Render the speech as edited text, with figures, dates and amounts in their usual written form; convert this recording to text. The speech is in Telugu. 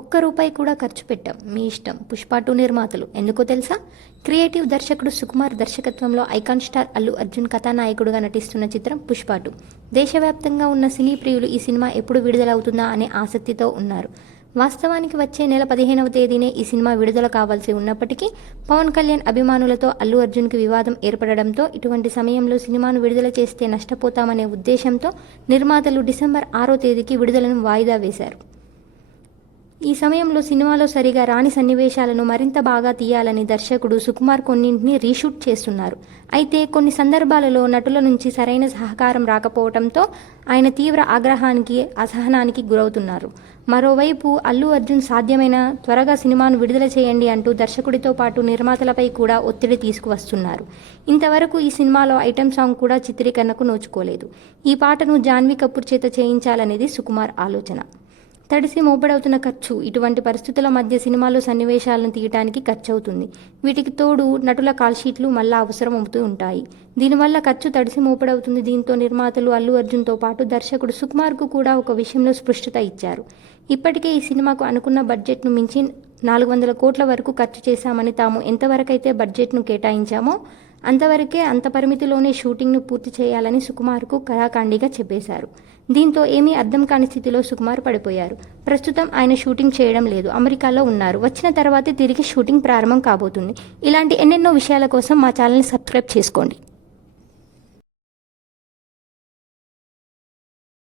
ఒక్క రూపాయి కూడా ఖర్చు పెట్టాం, మీ ఇష్టం. పుష్ప 2 నిర్మాతలు ఎందుకో తెలుసా? క్రియేటివ్ దర్శకుడు సుకుమార్ దర్శకత్వంలో ఐకాన్ స్టార్ అల్లు అర్జున్ కథానాయకుడుగా నటిస్తున్న చిత్రం పుష్ప 2. దేశవ్యాప్తంగా ఉన్న సినీ ప్రియులు ఈ సినిమా ఎప్పుడు విడుదలవుతుందా అనే ఆసక్తితో ఉన్నారు. వాస్తవానికి వచ్చే నెల 15వ తేదీనే ఈ సినిమా విడుదల కావాల్సి ఉన్నప్పటికీ పవన్ కళ్యాణ్ అభిమానులతో అల్లు అర్జున్కి వివాదం ఏర్పడడంతో ఇటువంటి సమయంలో సినిమాను విడుదల చేస్తే నష్టపోతామనే ఉద్దేశంతో నిర్మాతలు డిసెంబర్ 6వ తేదీకి విడుదలను వాయిదా వేశారు. ఈ సమయంలో సినిమాలో సరిగా రాని సన్నివేశాలను మరింత బాగా తీయాలని దర్శకుడు సుకుమార్ కొన్నింటిని రీషూట్ చేస్తున్నారు. అయితే కొన్ని సందర్భాలలో నటుల నుంచి సరైన సహకారం రాకపోవడంతో ఆయన తీవ్ర ఆగ్రహానికి, అసహనానికి గురవుతున్నారు. మరోవైపు అల్లు అర్జున్ సాధ్యమైన త్వరగా సినిమాను విడుదల చేయండి అంటూ దర్శకుడితో పాటు నిర్మాతలపై కూడా ఒత్తిడి తీసుకువస్తున్నారు. ఇంతవరకు ఈ సినిమాలో ఐటెం సాంగ్ కూడా చిత్రీకరణకు నోచుకోలేదు. ఈ పాటను జాన్వీ కపూర్ చేత చేయించాలనేది సుకుమార్ ఆలోచన. తడిసి మోపడవుతున్న ఖర్చు. ఇటువంటి పరిస్థితుల మధ్య సినిమాలో సన్నివేశాలను తీయటానికి ఖర్చవుతుంది. వీటికి తోడు నటుల కాల్షీట్లు మళ్ళా అవసరం అవుతూ ఉంటాయి. దీనివల్ల ఖర్చు తడిసి మోపడవుతుంది. దీంతో నిర్మాతలు అల్లు అర్జున్తో పాటు దర్శకుడు సుకుమార్కు కూడా ఒక విషయంలో స్పష్టత ఇచ్చారు. ఇప్పటికే ఈ సినిమాకు అనుకున్న బడ్జెట్ను మించి 400 కోట్ల వరకు ఖర్చు చేశామని, తాము ఎంతవరకైతే బడ్జెట్ను కేటాయించామో అంతవరకే, అంత పరిమితిలోనే షూటింగ్ను పూర్తి చేయాలని సుకుమార్కు కరాఖండిగా చెప్పేశారు. దీంతో ఏమీ అర్థం కాని స్థితిలో సుకుమార్ పడిపోయారు. ప్రస్తుతం ఆయన షూటింగ్ చేయడం లేదు, అమెరికాలో ఉన్నారు. వచ్చిన తర్వాతే తిరిగి షూటింగ్ ప్రారంభం కాబోతుంది. ఇలాంటి ఎన్నెన్నో విషయాల కోసం మా ఛానల్ని సబ్స్క్రైబ్ చేసుకోండి.